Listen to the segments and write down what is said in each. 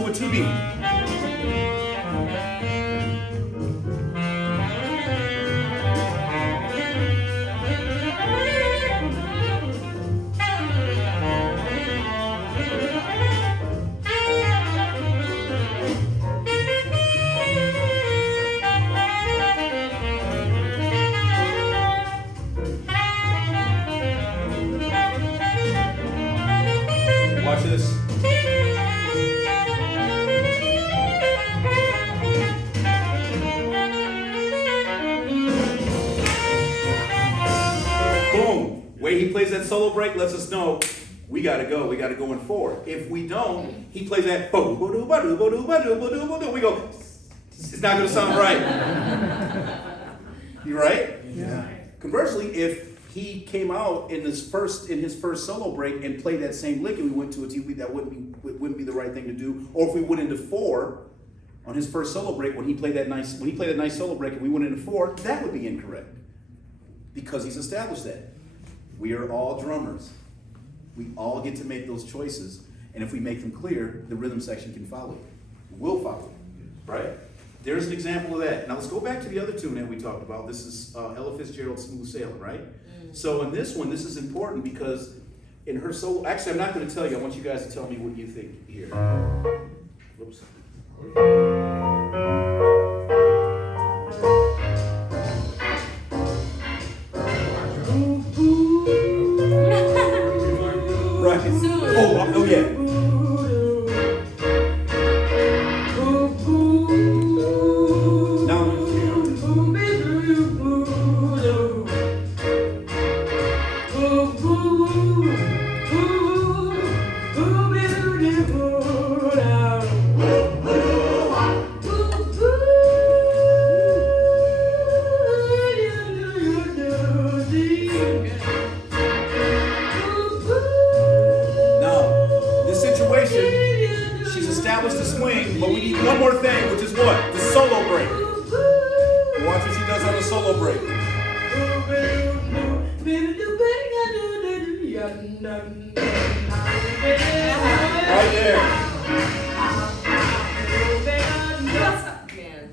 to a 2B. Watch this. Boom. Way he plays that solo break lets us know we gotta go. We gotta go in 4. If we don't, he plays that. We go. It's not gonna sound right. You right? Yeah. Conversely, if he came out in his first solo break and played that same lick, and we went to a TV, that wouldn't be the right thing to do. Or if we went into 4 on his first solo break when he played that nice solo break and we went into 4, that would be incorrect because he's established that. We are all drummers. We all get to make those choices, and if we make them clear, the rhythm section can follow it. Will follow it, right? There's an example of that. Now let's go back to the other tune that we talked about. This is Ella Fitzgerald's Smooth Sailing, right? So in this one, this is important because in her solo, actually I'm not going to tell you, I want you guys to tell me what you think here. Whoops. Right. Oh yeah. But we need one more thing, which is what? The solo break. Watch what she does on the solo break. Right there.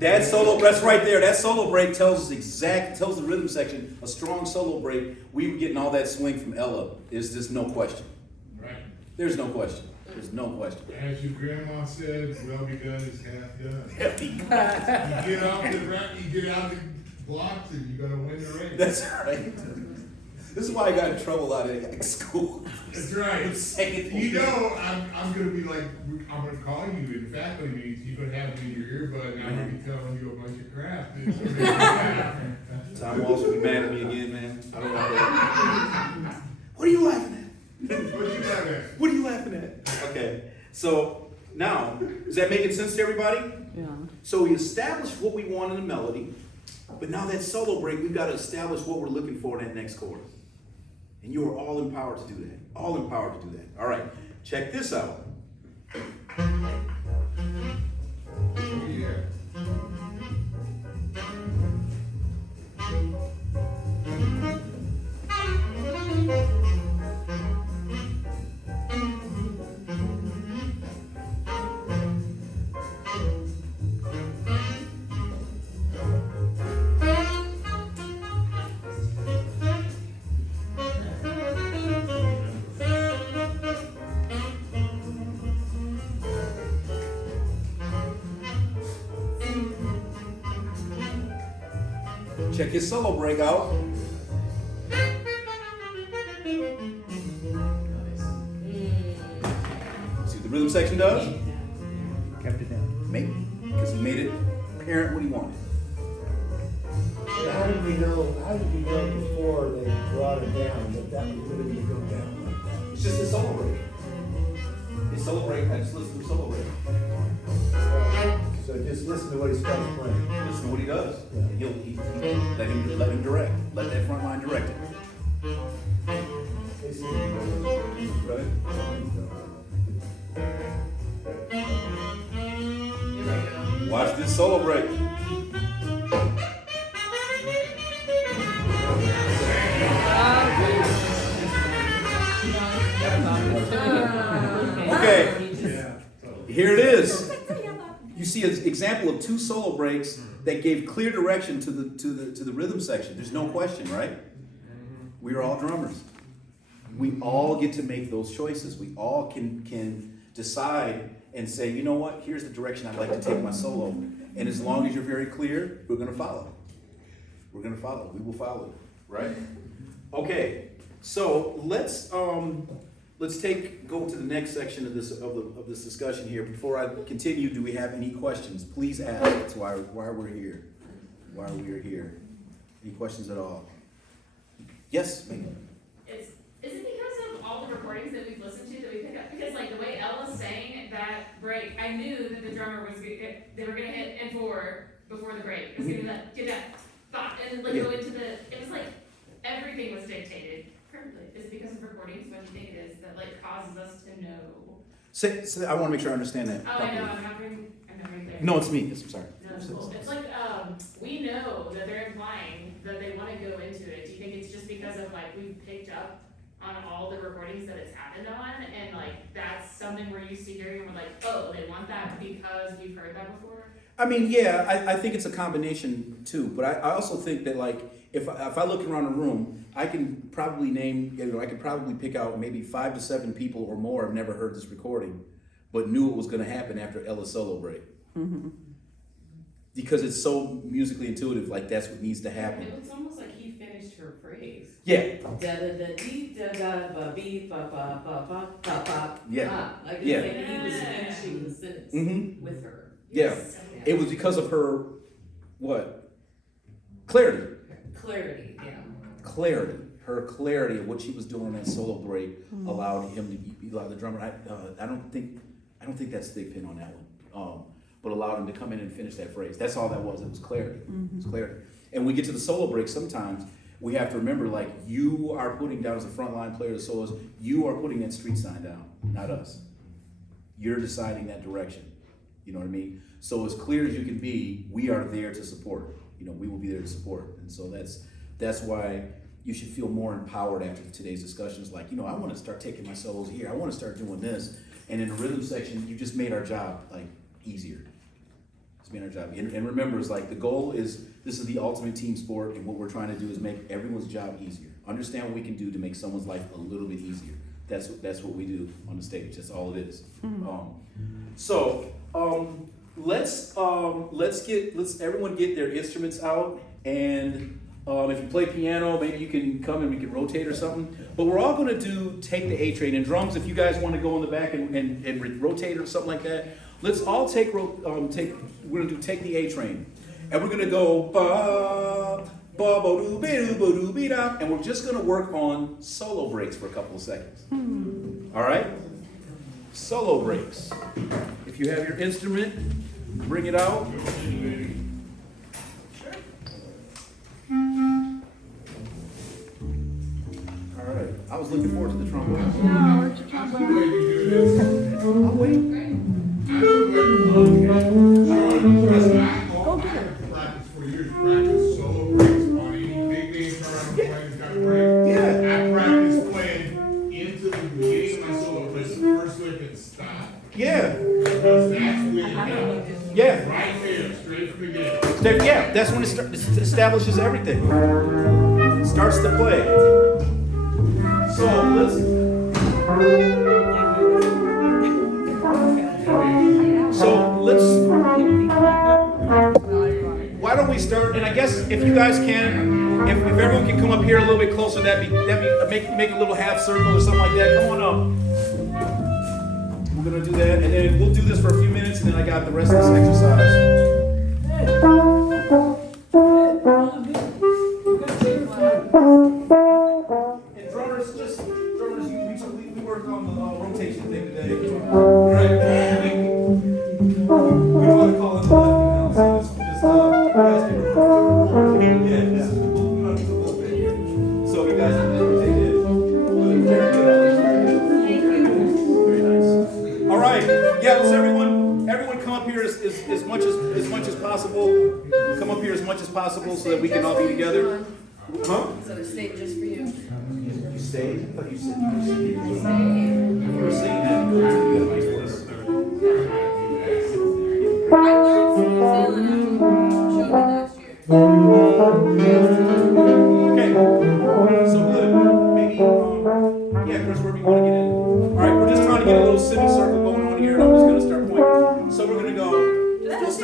That solo, that's right there. That solo break tells the rhythm section, a strong solo break. We were getting all that swing from Ella. Is just no question. Right. There's no question. There's no question. As your grandma said, well begun is half done. That's You get out the blocks and you're gonna win the race. right. This is why I got in trouble out of school. That's right. You know, I'm gonna be like, I'm gonna call you in faculty meetings. You're gonna have me in your earbud, and I'm gonna be telling you a bunch of crap. Tom Walsh will be mad at me again, man. I don't know. What are you laughing at? What you laughing at? What are you laughing at? Okay, so now, is that making sense to everybody? Yeah. So we established what we want in the melody, but now that solo break, we've got to establish what we're looking for in that next chord. And you are all empowered to do that. All empowered to do that. All right, check this out. Yeah. Check his solo break out. See what the rhythm section does? Kept it down. Because he made it apparent what he wanted. How did we know before they brought it down that was really going to go down like that? It's just his solo break. His solo break, I just listened to his solo break. So just listen to what he starts playing. Listen to what he does. Yeah. And let him direct. Let that front line direct it. Right? Watch this solo break. Okay. He Here it is. You see an example of 2 solo breaks that gave clear direction to the rhythm section. There's no question, right? We are all drummers. We all get to make those choices. We all can decide and say, you know what, here's the direction I'd like to take my solo. And as long as you're very clear, we're gonna follow. We're gonna follow, we will follow, right? Okay, so let's go to the next section of this discussion here. Before I continue, do we have any questions? Please ask. That's why we're here. Why we are here. Any questions at all? Yes, Megan. Is it because of all the recordings that we've listened to that we pick up? Because like the way Ella sang that break, I knew that the drummer was they were gonna hit N4 before the break. It was gonna be that get that thought and then go into it was like everything was dictated perfectly. Is it because of recordings? What do you think it is that like causes us to know? So I want to make sure I understand that. Oh, I know. I'm not very clear. No, it's me. Yes, I'm sorry. No, it's cool. It's like we know that they're implying that they want to go into it. Do you think it's just because of like we've picked up on all the recordings that it's happened on, and like that's something we're used to hearing, and we're like, oh, they want that because we've heard that before? I mean, yeah, I think it's a combination too, but I also think that like if I look around the room, I can probably I could probably pick out maybe 5 to 7 people or more have never heard this recording, but knew it was going to happen after Ella's solo break. Mm-hmm. Because it's so musically intuitive, like that's what needs to happen. It was almost like he finished her phrase. Yeah. Da da da dee da da ba bee ba ba ba ba ba ba. Yeah. Like Yeah. it's like he was finishing the sentence with her. Yeah. It was because of her, what? Clarity. Clarity, yeah. Clarity. Her clarity of what she was doing on that solo break allowed him to allow the drummer. I don't think that's the big pin on that one. But allowed him to come in and finish that phrase. That's all that was. It was clarity. It was clarity. And we get to the solo break. Sometimes we have to remember, like, you are putting down as a frontline player, the solos. You are putting that street sign down, not us. You're deciding that direction. You know what I mean? So as clear as you can be, we are there to support. You know, we will be there to support. And so that's why you should feel more empowered after today's discussions. Like, you know, I want to start taking my solos here. I want to start doing this. And in the rhythm section, you just made our job like easier. It's made our job. And remember, it's like the goal is this is the ultimate team sport, and what we're trying to do is make everyone's job easier. Understand what we can do to make someone's life a little bit easier. That's what we do on the stage. That's all it is. Let's everyone get their instruments out, and if you play piano, maybe you can come and we can rotate or something. But we're all going to take the A train. And drums, if you guys want to go in the back and rotate or something like that, let's all take. We're going to do take the A train, and we're going to go ba ba ba doo be doo ba doo be da, and we're just going to work on solo breaks for a couple of seconds. All right, solo breaks. If you have your instrument, bring it out. All right. I was looking forward to the trombone. No, where's the trombone? I'll wait. Go get it. Practice for years, practice solo breaks on any big name tournament playing got break. Yeah. I practice playing into the beginning of my solo, play the first lick and stop. Yeah. Because that's when it happens. Yeah. Right there, straight from the beginning. Yeah. That's when it establishes everything. Starts to play. So why don't we start? And I guess if you guys can, if everyone can come up here a little bit closer, that'd be make a little half circle or something like that. Come on up. We're gonna do that, and then we'll do this for a few minutes, and then I got the rest of this exercise. And drummers, we worked on the rotation thing today. Right? We want to call it the now. So this you guys can roll. Yeah, this is moving on to the little bit here. So you guys have to rotate it. Very good. Very nice. All right. Yeah, let's everyone come up here as much as possible. Come up here as much as possible so that we can all be together. Huh? So the stage just for you. You stayed? I thought you said you were singing. You were singing that. You got a nice voice.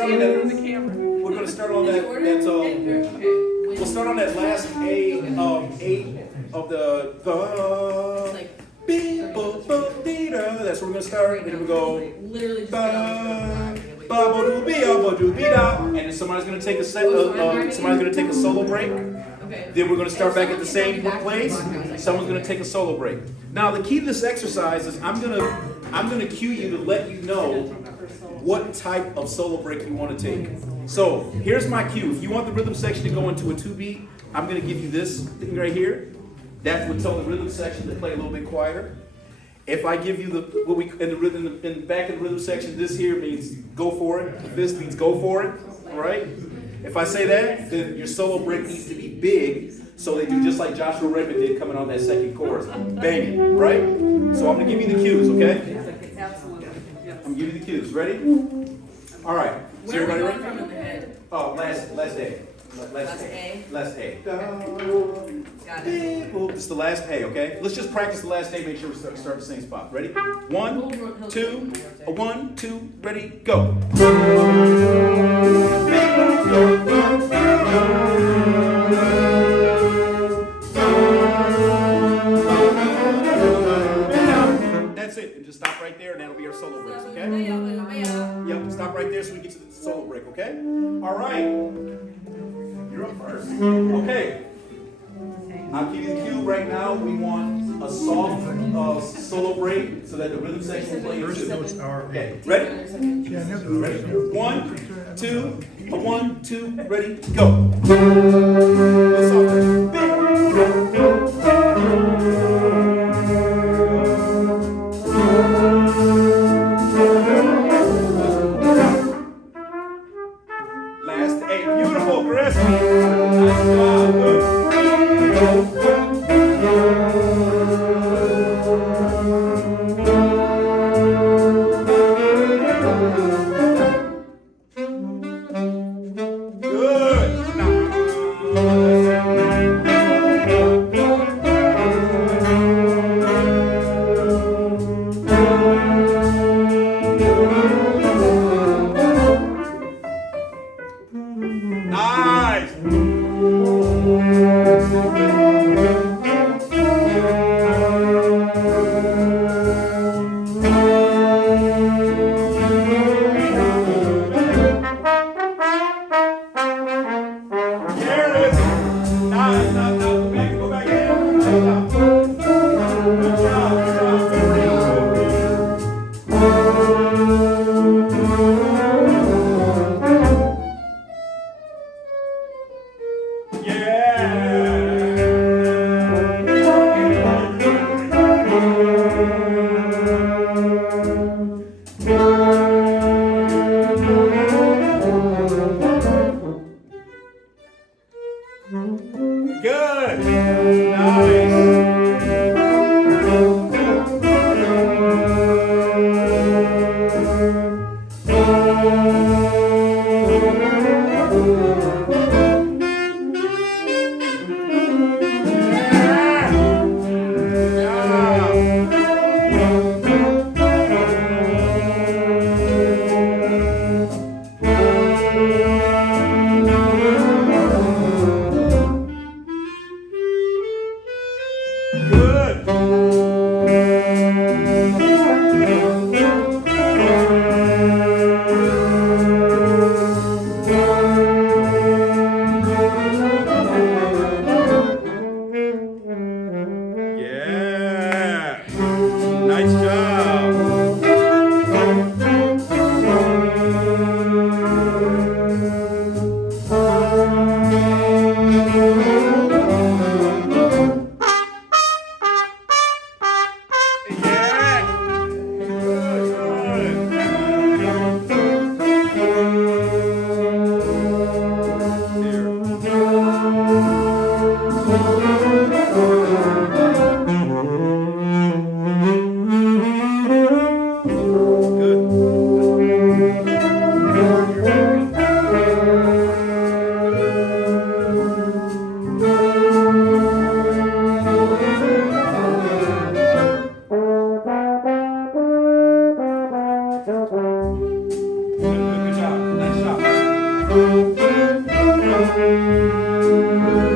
start on that. We're gonna start on that. We'll start on that last A of the beep, boop, boop, dee, da. That's where we're gonna start. And then we go Literally just ba ba ba doo be ba doo be da. And then somebody's gonna take a somebody's gonna take a solo break. Okay. Then we're gonna start back at the same place. Someone's gonna take a solo break. Now the key to this exercise is I'm gonna cue you to let you know what type of solo break you want to take. So here's my cue. If you want the rhythm section to go into a 2-beat, I'm gonna give you this thing right here. That would tell the rhythm section to play a little bit quieter. If I give you in the back of the rhythm section, this here means go for it. This means go for it. All right. If I say that, then your solo break needs to be big, so they do just like Joshua Redmond did coming on that second chorus. Bang it, right? So I'm gonna give you the cues, okay? Absolutely. Yes. I'm gonna give you the cues. Ready? All right. So Where are we everybody going ready? from in the head? Oh, last A. Last A? Last A. Got it. This is the last A, okay? Let's just practice the last A. Make sure we start the same spot. Ready? 1, 2, 1, 2, ready, go. That's it. And just stop right there, and that'll be our solo breaks, okay? Yep, stop right there so we get to the solo break, okay? All right. You're up first. Okay. I'll give you the cue right now. We want a soft solo break so that the rhythm section will play it too. Okay, ready? Ready? 1, 2, 1, 2, ready, go. A little softer. Last A. Beautiful, Chris. Nice job. Good. Good. Good job.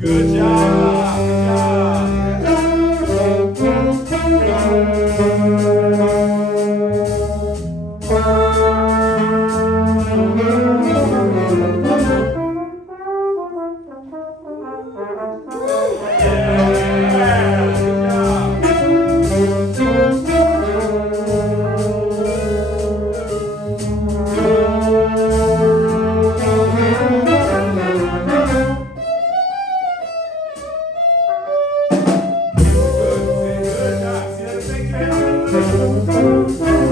Good job. See that effect you have? Let's run.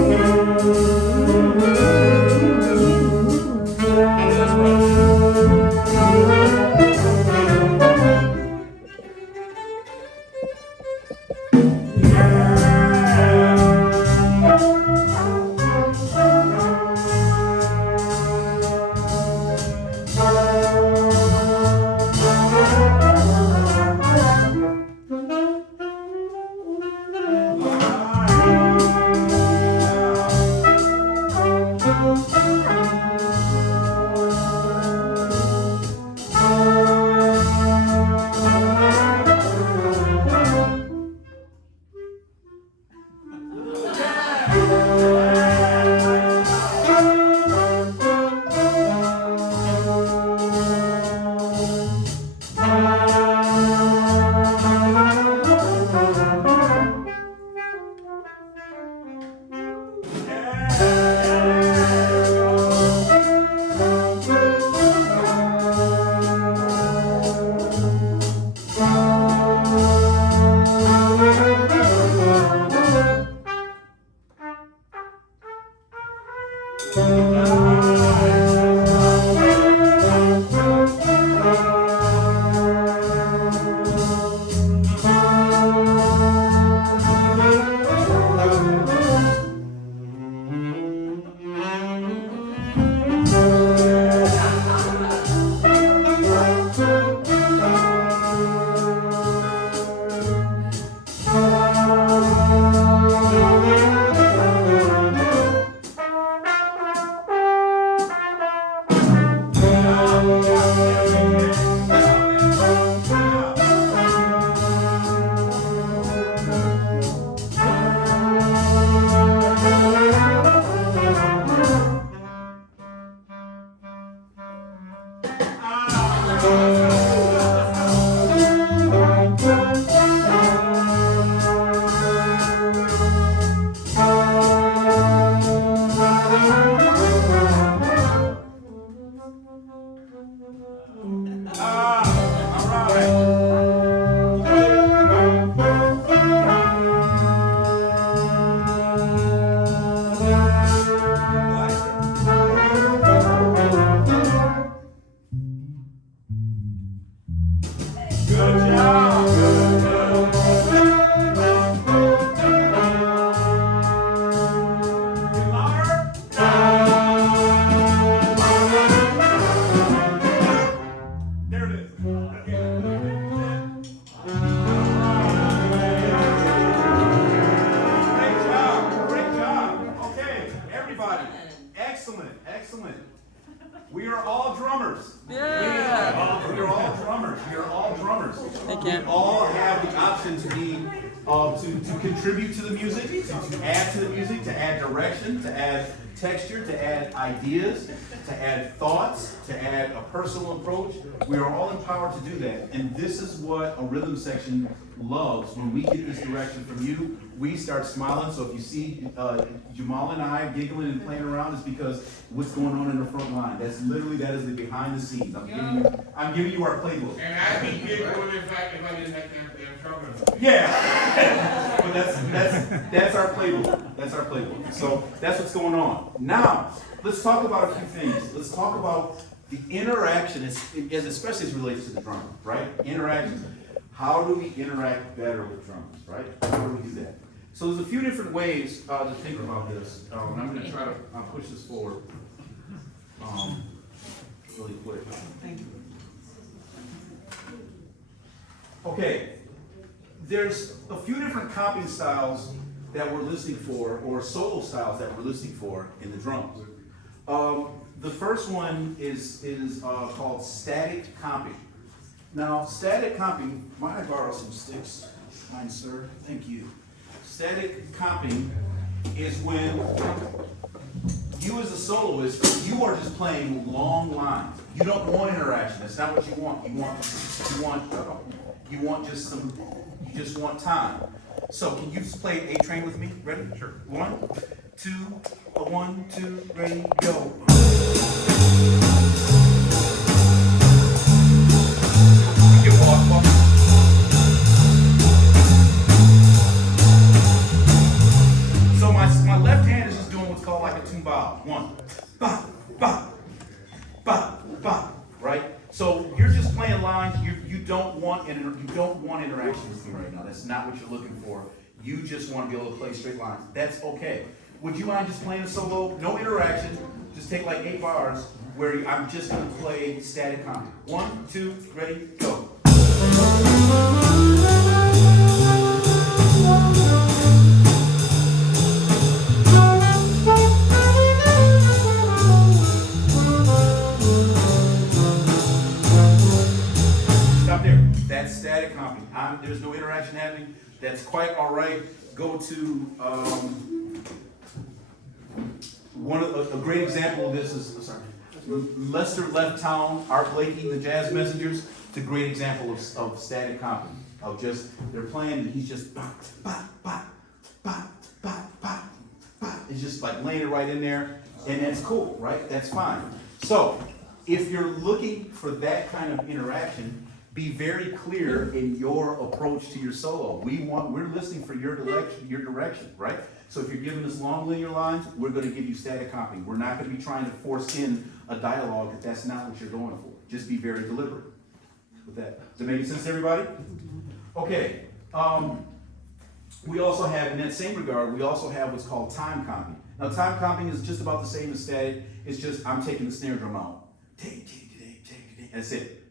We are all drummers. Yeah. We are all drummers. We are all drummers. Thank We you. all have the option to be, to contribute to the music, to add to the music, to add direction, to add texture, to add ideas, to add thoughts, to add a personal approach. We are all empowered to do that. And this is what a rhythm section loves. When we get this direction from you, we start smiling. So if you see Jamal and I giggling and playing around, it's because what's going on in the front line. That is the behind the scenes. I'm giving you our playbook. And I'd be giggling if I didn't have to talking about it. Yeah. But that's our playbook. That's our playbook. So that's what's going on. Now, let's talk about a few things. Let's talk about the interaction, especially as it relates to the drummer, right? Interaction. How do we interact better with drummers, right? How do we do that? So there's a few different ways to think about this. And I'm going to try to push this forward really quick. Okay. There's a few different copying styles that we're listening for, or solo styles that we're listening for in the drums. The first one is called static comping. Now, static comping, might I borrow some sticks, kind sir? Thank you. Static comping is when you as a soloist, you are just playing long lines. You don't want interaction. That's not what you want. You just want time. So can you just play A Train with me? Ready? Sure. 1, 2, 1, 2, ready, go. You can walk. So my left hand is just doing what's called like a tumbao. 1, ba, ba, ba, ba. Right? So you're just playing lines. You don't want interaction with me right now. That's not what you're looking for. You just want to be able to play straight lines. That's okay. Would you mind just playing a solo? No interaction. Just take like 8 bars where I'm just going to play static comping. 1, 2, ready, go. That's static comping. There's no interaction happening. That's quite all right. Go to a great example of this is Lester Left Town, Art Blakey, the Jazz Messengers. It's a great example of static comping. Of just they're playing and he's just ba ba ba ba ba ba ba. It's just like laying it right in there, and that's cool, right? That's fine. So if you're looking for that kind of interaction, be very clear in your approach to your solo. We're listening for your direction, right? So if you're giving us long linear lines, we're going to give you static comping. We're not going to be trying to force in a dialogue if that's not what you're going for. Just be very deliberate with that. Does that make sense to everybody? Okay. We also have, in that same regard, we also have what's called time comping. Now time comping is just about the same as static. It's just I'm taking the snare drum out. That's it.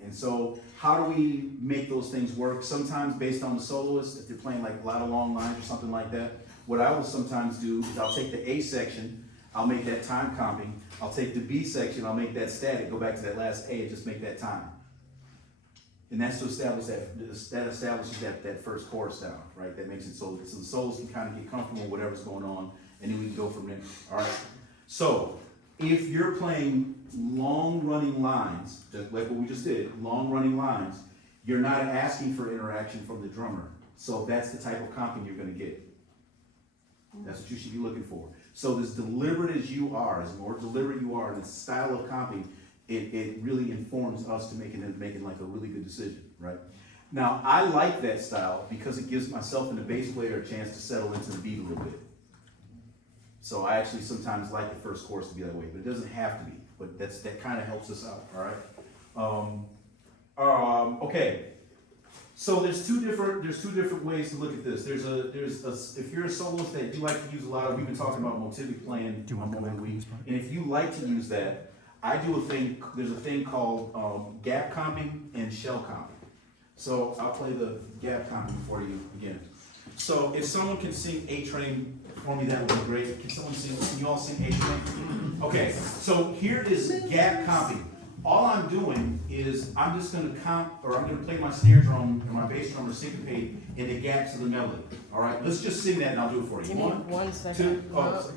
And so how do we make those things work? Sometimes based on the soloist, if they're playing like a lot of long lines or something like that, what I will sometimes do is I'll take the A section, I'll make that time comping. I'll take the B section, I'll make that static, go back to that last A and just make that time. And that's to establish that establishes that first chorus down, right? That makes it so the soloist can kind of get comfortable with whatever's going on, and then we can go from there. All right. So if you're playing long running lines, just like what we just did, long running lines, you're not asking for interaction from the drummer. So that's the type of comping you're going to get. That's what you should be looking for. So as deliberate as you are, as more deliberate you are in the style of comping, it really informs us to making like a really good decision, right? Now, I like that style because it gives myself and the bass player a chance to settle into the beat a little bit. So I actually sometimes like the first chorus to be that way, but it doesn't have to be. But that kind of helps us out, all right? Okay. So there's two different ways to look at this. If you're a soloist that you like to use a lot of, we've been talking about motivic playing one moment a week, and if you like to use that, I do a thing. There's a thing called gap comping and shell comping. So I'll play the gap comping for you again. So if someone can sing A Train for me, that would be great. Can someone sing, can you all sing A? Okay, so here is gap comping. All I'm doing is, I'm just gonna count, or I'm gonna play my snare drum and my bass drum or syncopate in the gaps of the melody. All right, let's just sing that and I'll do it for you. Give me 1 second. 2, oh,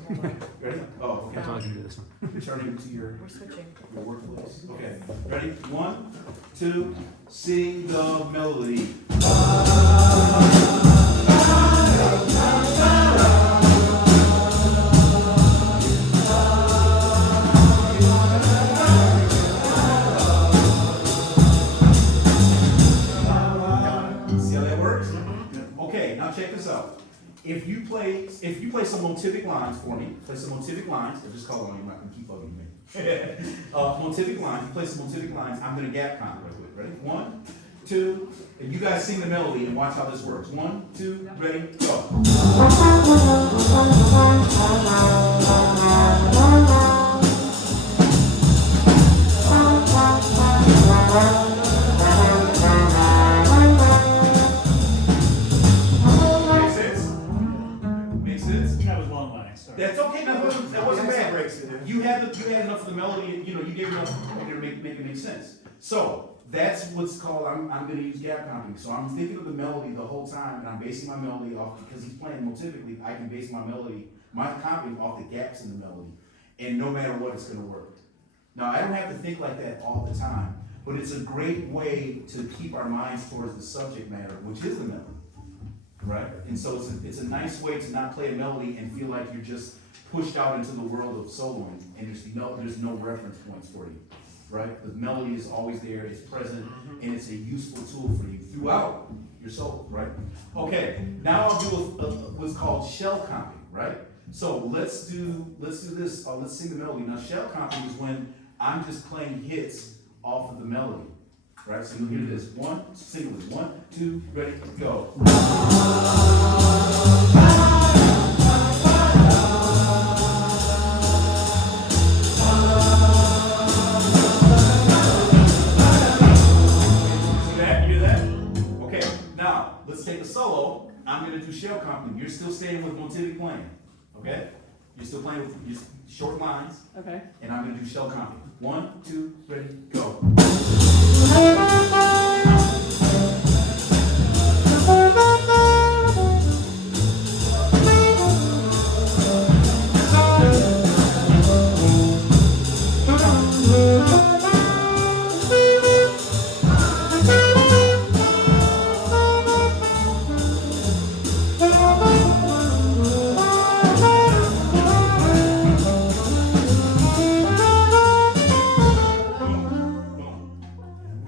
ready? Oh, okay. That's all I can do this one. Returning to your We're switching. workplace. Okay, ready? 1, 2, sing the melody. See how that works? Okay, now check this out. If you play some motivic lines for me, play some motivic lines, or just call it on you, I'm not gonna keep bugging me. Motivic lines, you play some motivic lines, I'm gonna gap count real quick. Ready? 1, 2, and you guys sing the melody and watch how this works. 1, 2, ready, go. Makes sense? Makes sense? That was long line, sorry. That's okay, that wasn't bad. Breaks it in. You had enough of the melody, you know, you gave enough to make it make sense. So, that's what's called, I'm gonna use gap comping. So I'm thinking of the melody the whole time, and I'm basing my melody off, because he's playing motivically, I can base my melody, my comping off the gaps in the melody. And no matter what, it's gonna work. Now, I don't have to think like that all the time, but it's a great way to keep our minds towards the subject matter, which is the melody. Right? And so it's a nice way to not play a melody and feel like you're just pushed out into the world of soloing, and there's no reference points for you. Right? The melody is always there, it's present, and it's a useful tool for you throughout your solo, right? Okay, now I'll do what's called shell comping, right? So let's do this, let's sing the melody. Now shell comping is when I'm just playing hits off of the melody. Right, so you'll hear this. 1, sing it with 1, 2, ready, go. See that? You hear that? Okay, now let's take a solo. I'm gonna do shell comping. You're still staying with motivic playing. Okay? You're still playing with your short lines, Okay. and I'm gonna do shell comping. 1, 2, ready, go.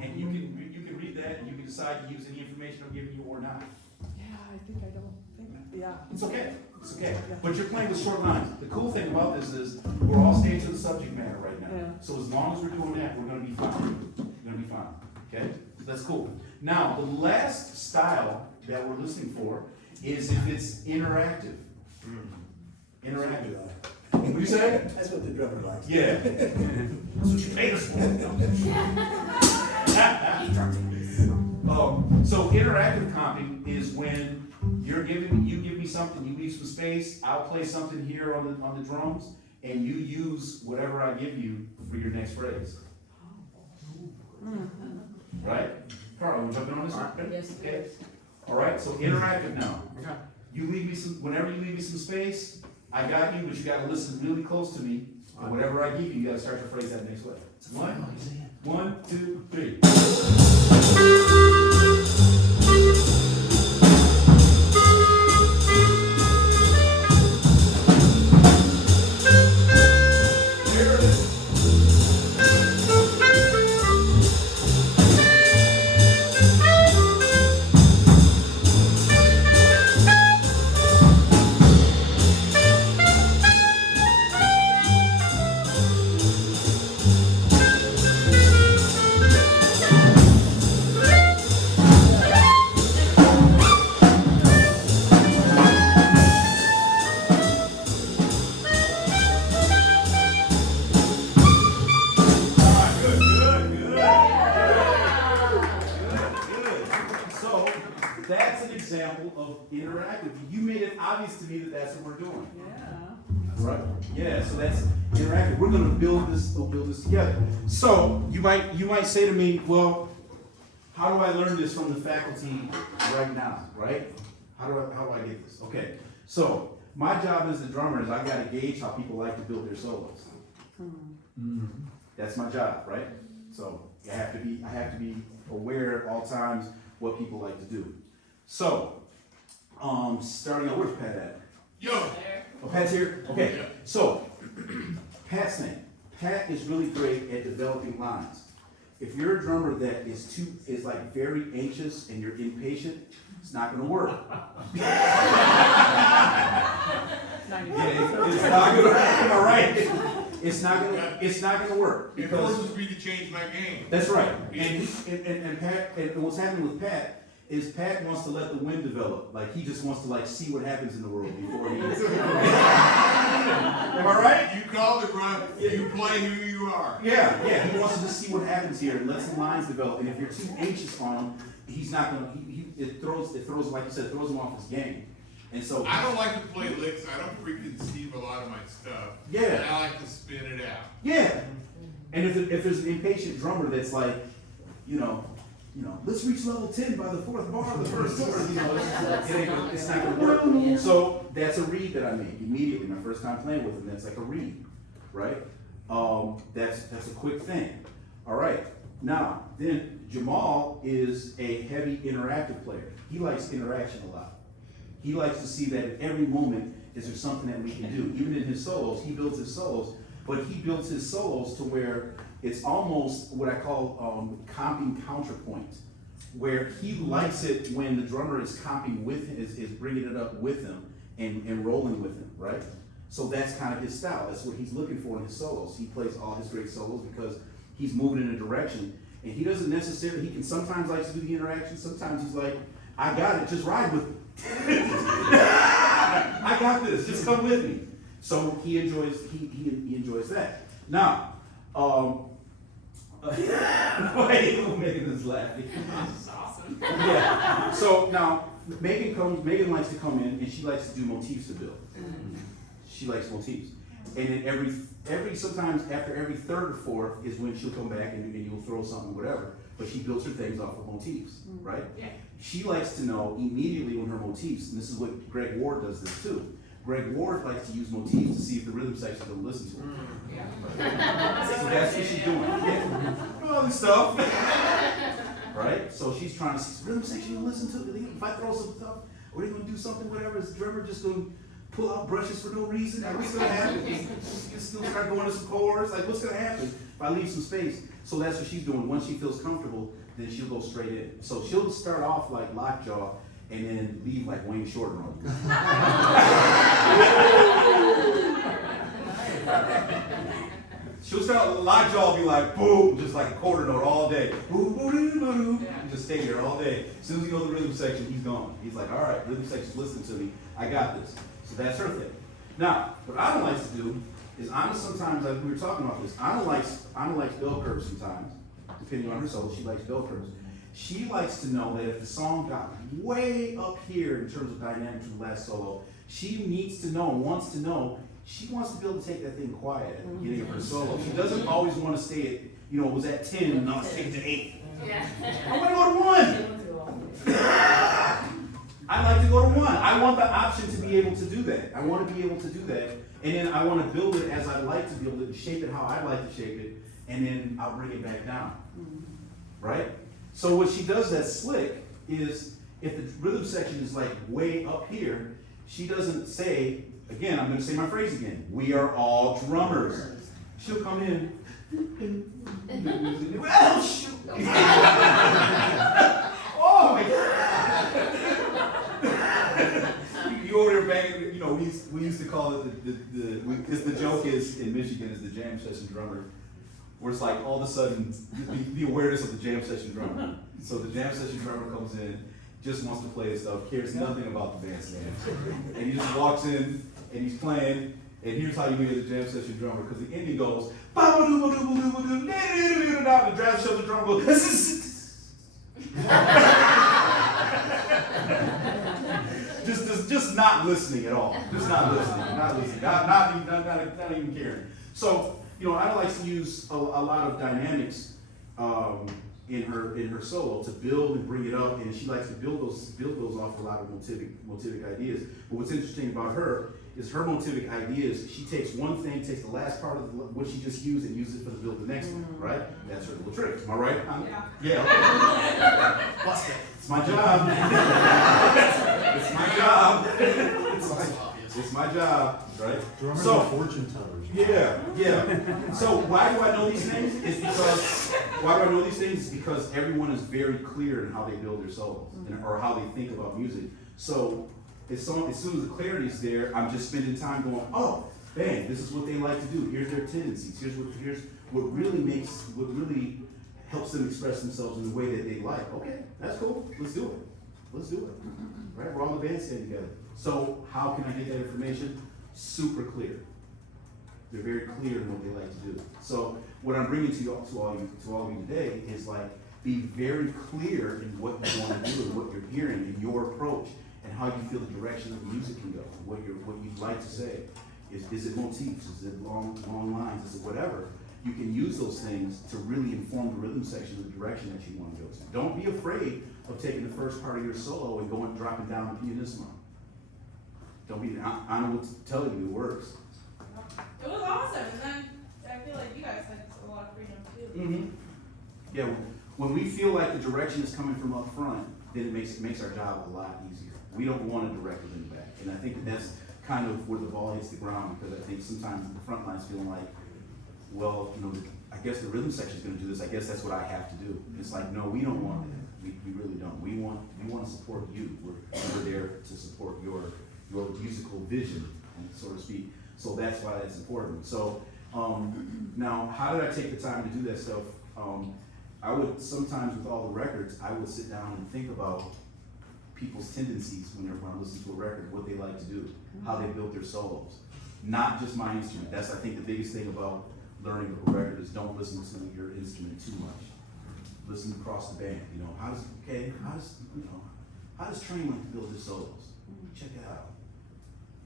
And you can read that, and you can decide to use any information I'm giving you or not. Yeah, I think I don't think, yeah. It's okay. It's okay. But you're playing with short lines. The cool thing about this is we're all staying to the subject matter right now. Yeah. So as long as we're doing that, we're gonna be fine. We're gonna be fine. Okay? That's cool. Now, the last style that we're listening for is if it's interactive. Interactive. What do you say? That's what the drummer likes. Yeah. That's what you paid us for. So interactive comping is when you give me something, you leave some space, I'll play something here on the drums, and you use whatever I give you for your next phrase. Right? Carl, we jumping on this one? Yes, Okay. All right, so interactive now. You leave me whenever you leave me some space, I got you, but you gotta listen really close to me. And whatever I give you, you gotta start your phrase that next way. 1, 2, 3. Here it is. example of interactive. You made it obvious to me that that's what we're doing. Yeah. Right. Yeah, so that's interactive. We're gonna build this together. So you might say to me, well, how do I learn this from the faculty right now, right? How do I get this? Okay, so my job as the drummer is I gotta gauge how people like to build their solos. That's my job, right? So I have to be aware at all times what people like to do. So, starting out, where's Pat at? Yo, There. Oh, Pat's here? Okay, Yeah. so, Pat's thing. Pat is really great at developing lines. If you're a drummer that is like very anxious and you're impatient, it's not gonna work. It's not gonna, am I right? It's not gonna work. it Because forces me to change my game. that's right. And Pat, and what's happening with Pat is Pat wants to let the wind develop. Like he just wants to like see what happens in the world before he. Am I right? You called it right, you play who you are. Yeah. He wants to just see what happens here and let some lines develop. And if you're too anxious on him, he's not gonna. It throws like you said, it throws him off his game. And so I don't like to play licks, I don't preconceive a lot of my stuff. Yeah. And I like to spin it out. yeah. And if there's an impatient drummer that's like, let's reach level 10 by the fourth bar of the first chord, it's not gonna work. So that's a read that I make immediately. My first time playing with him, that's like a read, right? That's a quick thing. All right. Now, then Jamal is a heavy interactive player. He likes interaction a lot. He likes to see that at every moment is there something that we can do. Even in his solos, he builds his solos, but he builds his solos to where it's almost what I call comping counterpoint, where he likes it when the drummer is comping with him, is bringing it up with him and rolling with him, right? So that's kind of his style. That's what he's looking for in his solos. He plays all his great solos because he's moving in a direction, and he doesn't necessarily. He can sometimes like to do the interaction. Sometimes he's like, "I got it. Just ride with me. I got this. Just come with me." So he enjoys that. Now, wait, who's making this laugh? That's awesome. Yeah. So now Megan likes to come in and she likes to do motifs to build. She likes motifs. And then sometimes after every third or fourth is when she'll come back and you'll throw something, whatever. But she builds her things off of motifs, right? Yeah. She likes to know immediately when her motifs, and this is what Greg Ward does this too. Greg Ward likes to use motifs to see if the rhythm section will listen to her. Yeah. So that's what she's doing. Yeah. All this stuff. Right? So she's trying to see rhythm section you listen to. If I throw some stuff, or are you gonna do something, whatever, is the drummer just gonna pull out brushes for no reason? Like, what's gonna happen? Just still start going to some chords. Like, what's gonna happen if I leave some space? So that's what she's doing. Once she feels comfortable, then she'll go straight in. So she'll start off like Lockjaw and then leave like Wayne Shorter on you. She'll start Lockjaw, be like boom, just like a quarter note all day. Boom, boom, boom, boom, boom. Just stay there all day. As soon as you go to the rhythm section, he's gone. He's like, all right, rhythm section's listening to me. I got this. So that's her thing. Now, what I don't like to do is sometimes, like we were talking about this, I don't like bell curves sometimes, depending on her solo. She likes bell curves. She likes to know that if the song got way up here in terms of dynamics from the last solo, she needs to know, wants to know, she wants to be able to take that thing quiet at the beginning of her solo. She doesn't always want to stay at, it was at 10, and now let's take it to 8. Yeah. I want to go to 1. I like to go to 1. I want the option to be able to do that. I want to be able to do that. And then I want to build it as I like to build it, and shape it how I like to shape it, and then I'll bring it back down. Right? So what she does that's slick is if the rhythm section is like way up here, she doesn't say, again, I'm going to say my phrase again, we are all drummers. She'll come in, well, shoot. Oh my God. You over there banging, we used to call it because the joke is in Michigan is the jam session drummer, where it's like all of a sudden the awareness of the jam session drummer. So the jam session drummer comes in, just wants to play his stuff, cares nothing about the bandstand, and he just walks in and he's playing. And here's how you hear the jam session drummer, because the ending goes, ba-ba-doo-ba-doo-ba-doo-ba-doo, da-da-da-da-da-da, the jam session drummer goes, just not listening at all. Just not listening. Not listening. Not even caring. So, you know, Ida likes to use a lot of dynamics in her solo to build and bring it up, and she likes to build those off a lot of motivic ideas. But what's interesting about her is her motivic ideas. She takes one thing, takes the last part of what she just used, and uses it for the build the next one. Right? That's her little trick. Am I right? Yeah. Okay. It's my job. It's my job. It's my job, right? Drummers So, are fortune tellers. yeah. So why do I know these things? It's because everyone is very clear in how they build their solos or how they think about music. So as soon as the clarity is there, I'm just spending time going, oh, bang, this is what they like to do. Here's their tendencies. Here's what really helps them express themselves in the way that they like. Okay, that's cool. Let's do it. Right? We're all in the bandstand together. So how can I get that information? Super clear. They're very clear in what they like to do. So what I'm bringing to all of you today is like, be very clear in what you want to do and what you're hearing in your approach and how you feel the direction of the music can go, what you'd like to say. Is it motifs? Is it long lines? Is it whatever? You can use those things to really inform the rhythm section of the direction that you want to go to. Don't be afraid of taking the first part of your solo and dropping down the pianissimo. Don't be, I know what to tell you, it works. It was awesome, and then I feel like you guys had a lot of freedom too. Mm-hmm. Yeah, when we feel like the direction is coming from up front, then it makes our job a lot easier. We don't want to direct it in the back, and I think that's kind of where the ball hits the ground, because I think sometimes the front line's feeling like, well, you know, I guess the rhythm section is going to do this. I guess that's what I have to do. It's like, no, we don't want that. We really don't. We want to support you. We're there to support your musical vision, so to speak. So that's why that's important. So now, how did I take the time to do that stuff? I would sometimes, with all the records, I would sit down and think about people's tendencies when I listen to a record, what they like to do, how they build their solos. Not just my instrument. That's, I think, the biggest thing about learning a record is don't listen to your instrument too much. Listen across the band. You know, how does Train like to build his solos? Check it out.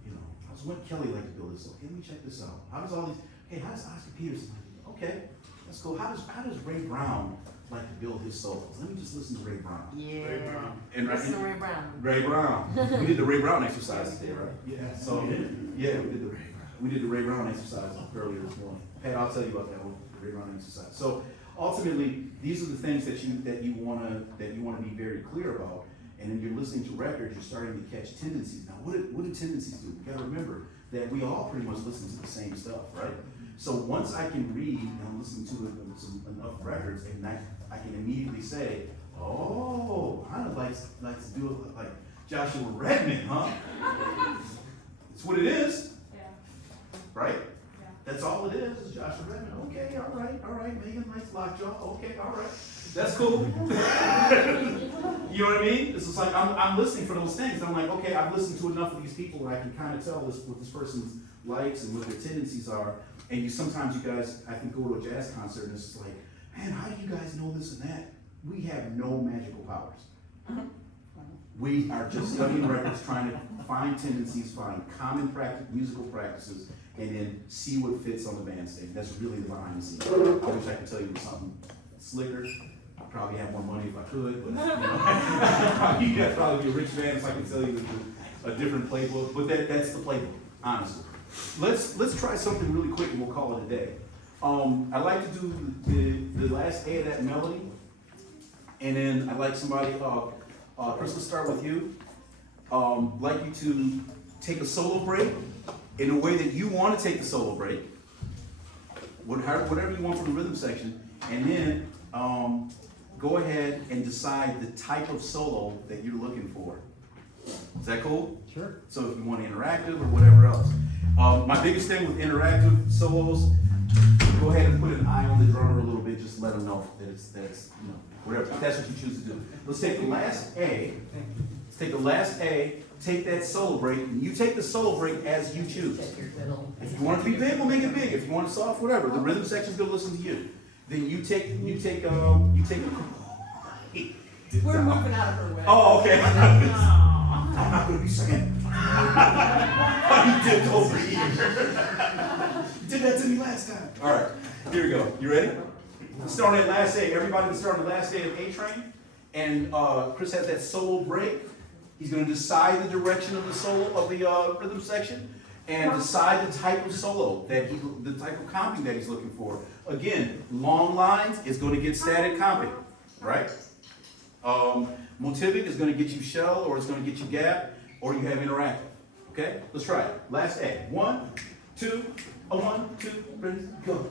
You know, how does what Kelly like to build his solo? Okay, let me check this out. How does all these? Hey, how does Oscar Peterson like to do? Okay, that's cool. How does Ray Brown like to build his solos? Let me just listen to Ray Brown. Yeah. Ray Brown. And Listen to Ray Brown. Ray Brown. We did the Ray Brown exercise today, right? Yeah. So yeah, we did the Ray Brown exercise earlier this morning. Pat, I'll tell you about that one, the Ray Brown exercise. So ultimately, these are the things that you wanna be very clear about. And then you're listening to records, you're starting to catch tendencies. Now, what do tendencies do? You gotta remember that we all pretty much listen to the same stuff, right? So once I can read and I'm listening to enough records, and I can immediately say, oh, Hannah likes to do it like Joshua Redman, huh? It's what it is, Yeah. right? Yeah. That's all it is Joshua Redman. Okay, all right. Megan likes lockjaw. Okay, all right. That's cool. You know what I mean? It's just like I'm listening for those things. I'm like, okay, I've listened to enough of these people and I can kind of tell what this person's likes and what their tendencies are. And sometimes you guys, I can go to a jazz concert and it's just like, man, how do you guys know this and that? We have no magical powers. We are just studying records, trying to find tendencies, find common musical practices, and then see what fits on the bandstand. That's really the behind the scenes. I wish I could tell you something slicker. I'd probably have more money if I could, but you guys probably be a rich man if I could tell you a different playbook. But that's the playbook, honestly. Let's try something really quick and we'll call it a day. I like to do the last A of that melody, and then I'd like somebody, Chris, let's start with you. Like you to take a solo break in a way that you want to take the solo break, whatever you want from the rhythm section, and then go ahead and decide the type of solo that you're looking for. Is that cool? Sure. So if you want interactive or whatever else. My biggest thing with interactive solos, go ahead and put an eye on the drummer a little bit, just let them know that it's you know, whatever, if that's what you choose to do. Let's take the last A, take that solo break, and you take the solo break as you choose. Check your fiddle. If you want it to be big, we'll make it big. If you want it soft, whatever. The rhythm section's gonna listen to you. Then you take. We're moving out of her way. Oh, okay. I'm not gonna be second. He dipped over here. You did that to me last time. All right, here we go. You ready? Starting at last day. Everybody can start on the last day of A train. And Chris has that solo break. He's gonna decide the direction of the solo of the rhythm section and decide the type of solo the type of comping that he's looking for. Again, long lines is gonna get static comping, right? Motivic is gonna get you shell, or it's gonna get you gap, or you have interactive. Okay, let's try it. Last A. 1, 2, 1, 2, ready, go.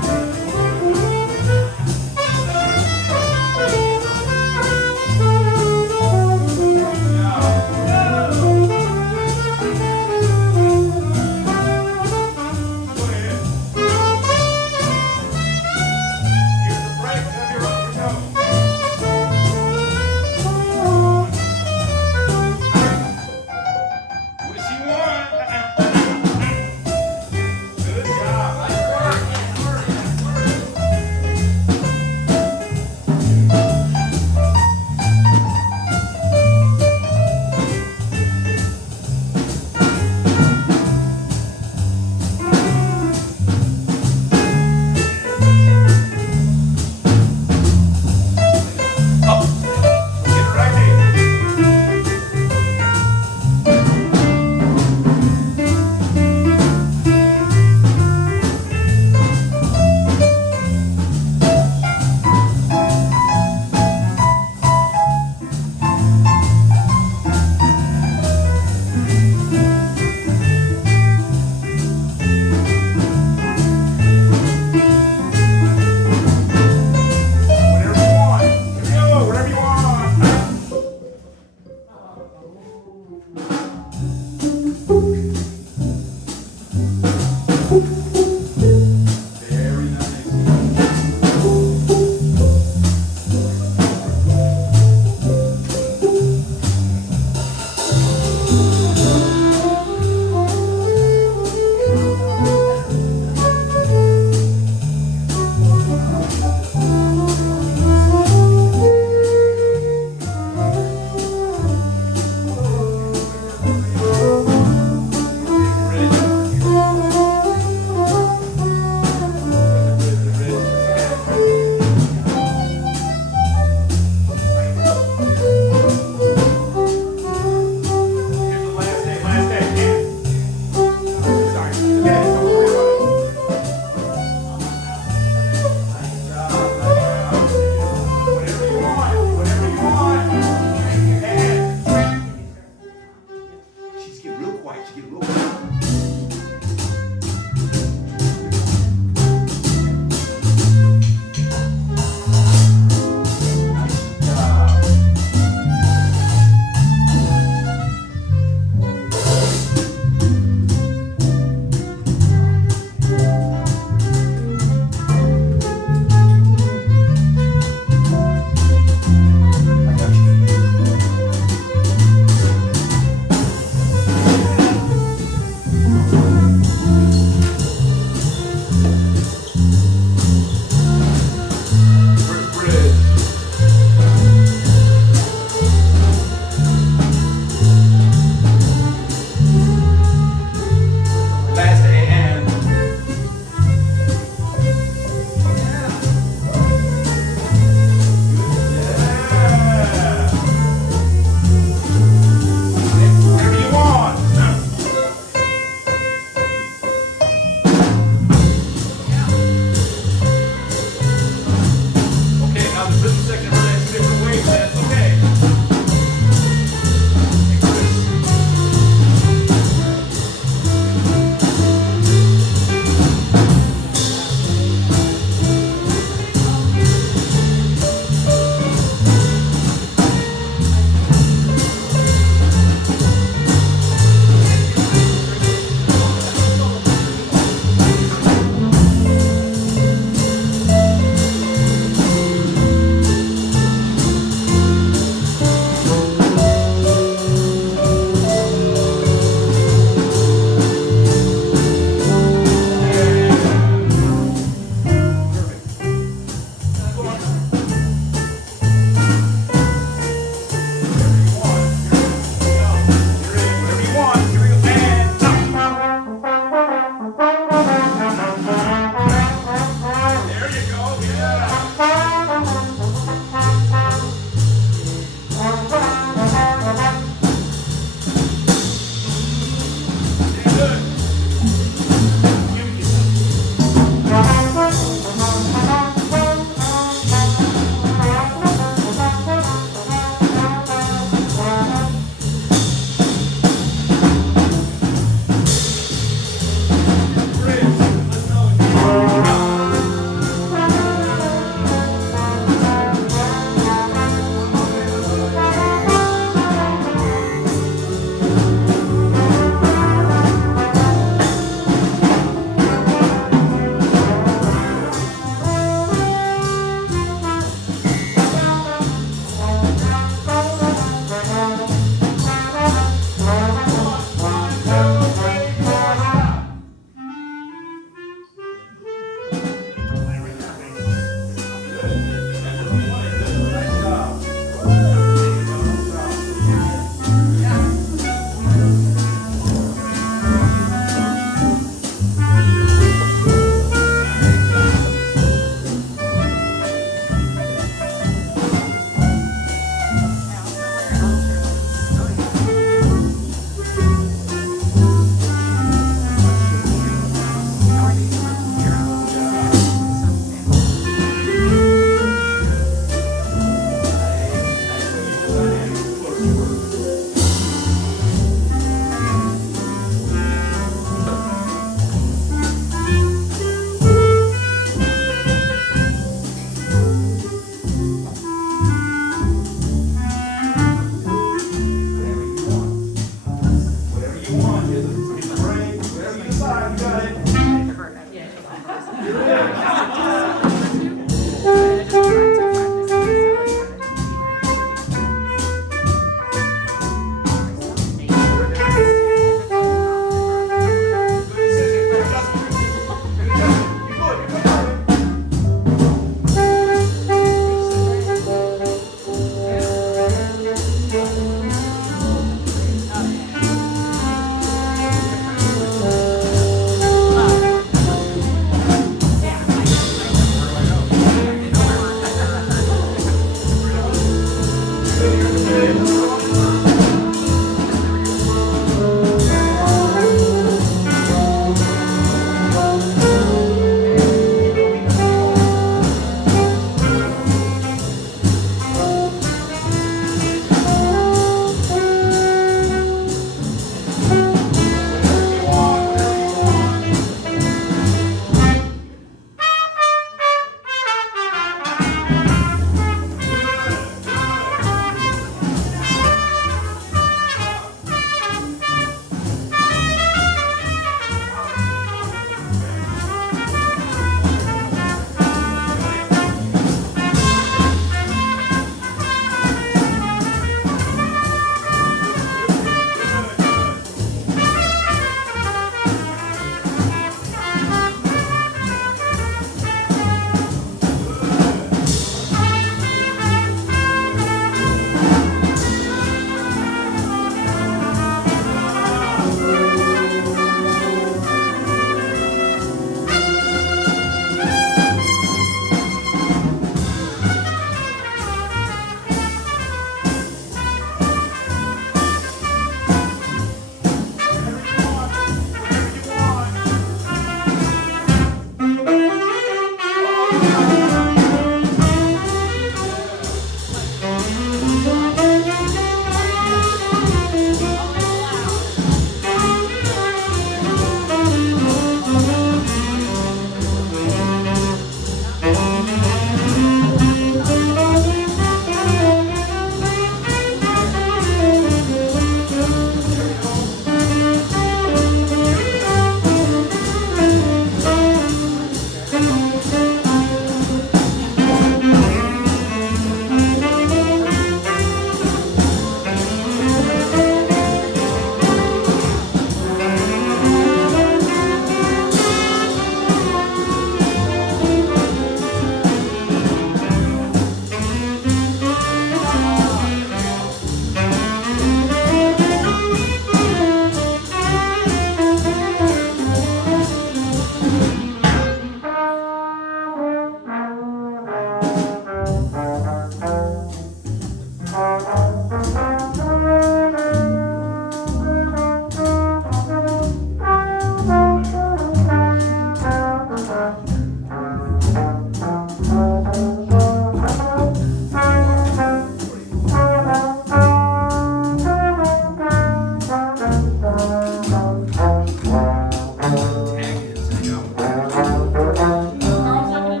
Carl seconded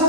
that.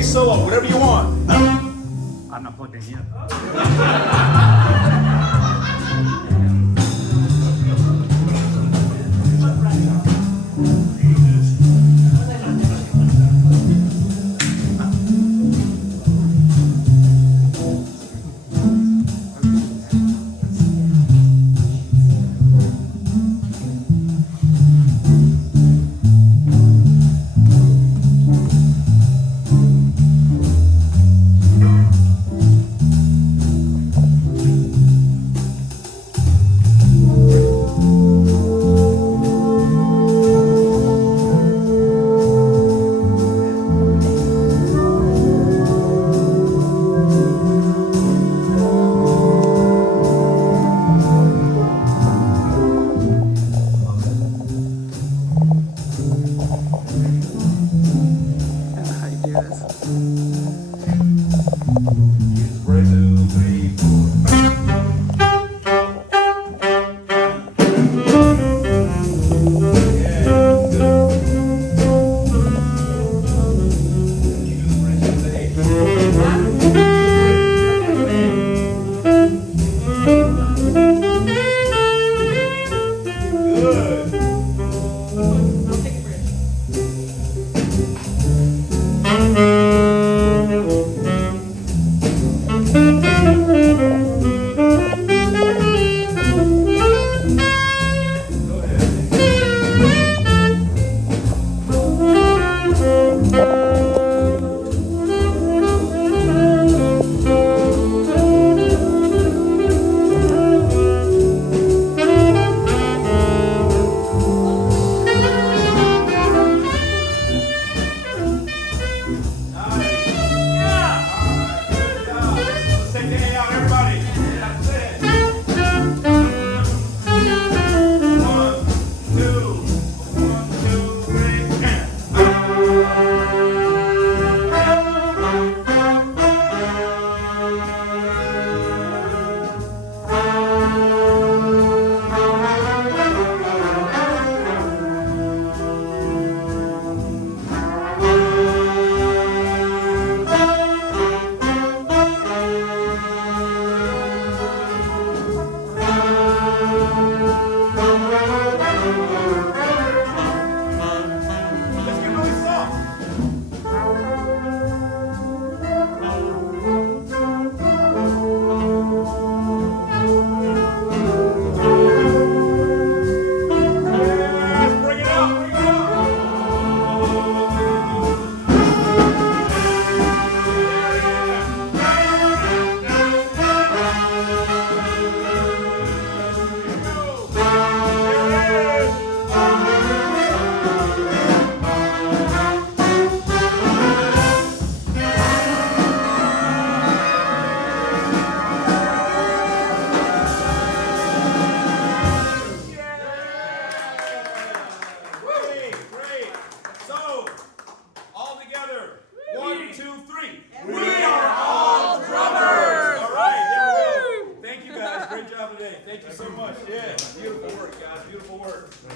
bass solo, whatever you want. I'm not plugged in yet.